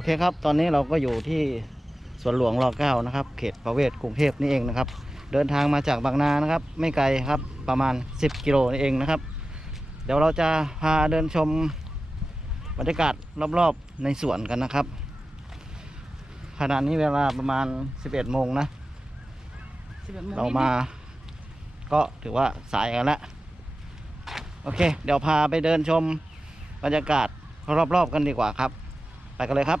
อเคครับ ตอนนี้เราก็อยู่ที่สวนหลวงรอเก้านะครับ เขตประเวศกรุงเทพนี่เองนะครับ เดินทางมาจากบางนานะครับ ไม่ไกลครับประมาณ 10 กิโลนี่เองนะครับ เดี๋ยวเราจะพาเดินชมบรรยากาศรอบๆในสวนกันนะครับขณะนี้เวลาประมาณ 11โมงนะ เรามาก็ถือว่าสายกันแล้วโอเค เดี๋ยวพาไปเดินชมบรรยากาศรอบๆกันดีกว่าครับ ไปกันเลยครับ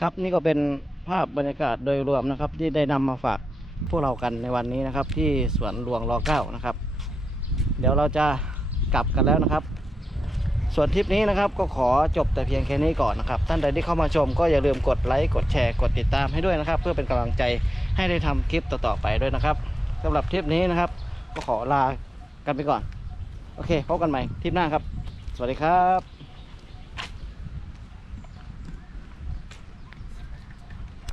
ครับนี่ก็เป็นภาพบรรยากาศโดยรวมนะครับ ที่ได้นำมาฝากพวกเรากันในวันนี้นะครับ ที่สวนหลวงรอเก้านะครับ เดี๋ยวเราจะกลับกันแล้วนะครับ ส่วนทริปนี้นะครับก็ขอจบแต่เพียงแค่นี้ก่อนนะครับ ท่านใดที่เข้ามาชมก็อย่าลืมกดไลค์กดแชร์กดติดตามให้ด้วยนะครับ เพื่อเป็นกำลังใจให้ได้ทำคลิปต่อๆไปด้วยนะครับสำหรับทริปนี้นะครับ ก็ขอลากันไปก่อน โอเคพบกันใหม่ทริปหน้าครับ สวัสดีครับ